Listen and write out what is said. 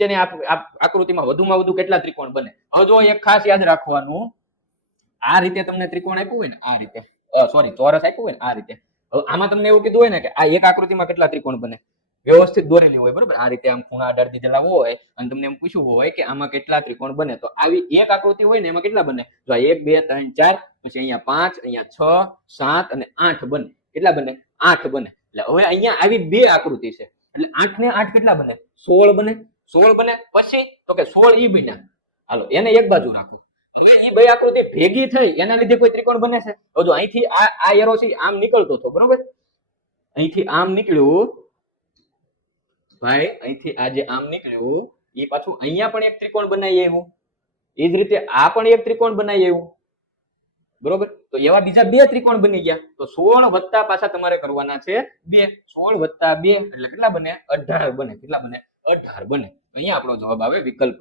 તેની આકૃતિમાં વધુમાં વધુ કેટલા ત્રિકોણ બને. હવે જો એક ખાસ યાદ રાખવાનું, આ રીતે તમને ત્રિકોણ આપ્યું હોય ને, આ રીતે સોરી ચોરસ આપ્યું હોય ને આ રીતે, હવે આમાં તમને એવું કીધું હોય ને કે આ એક આકૃતિમાં કેટલા ત્રિકોણ બને, વ્યવસ્થિત દોરેલી હોય બરોબર, આ રીતે આમ ખૂણા અડાડી દીધેલા હોય અને તમને એમ પૂછ્યું હોય કે આમાં કેટલા ત્રિકોણ બને, તો આવી એક આકૃતિ હોય ને એમાં કેટલા બને, જો 1 2 3 4, પછી અહીંયા 5, અહીંયા 6 7 અને 8 બને. કેટલા બને? 8 બને. એટલે હવે અહીંયા આવી બે આકૃતિ છે એટલે 8 ને 8 કેટલા બને? 16 બને. 16 બને. પછી તો કે 16 ઈ બન્યા. હાલો એને એક બાજુ રાખો. હવે ઈ બે આકૃતિ ભેગી થઈ એના લીધે કોઈ ત્રિકોણ બને છે? તો જો અહીંથી આ એરો છે આમ નીકળતો હતો બરોબર, અહીંથી આમ નીકળ્યું ભાઈ, અહીંથી આ જે આમ નીકળ્યું એ પાછું અહીંયા પણ એક ત્રિકોણ બનાવી આવ્યું, એ જ રીતે આ પણ એક ત્રિકોણ બનાવી આવ્યું બરોબર. તો એવા બીજા બે ત્રિકોણ બની ગયા. તો 16 વત્તા પાછા તમારે કરવાના છે 2. 16 વત્તા 2 એટલે કેટલા બને? 18 બને. કેટલા બને? 18 બને. અહીંયા આપણો જવાબ આવે વિકલ્પ.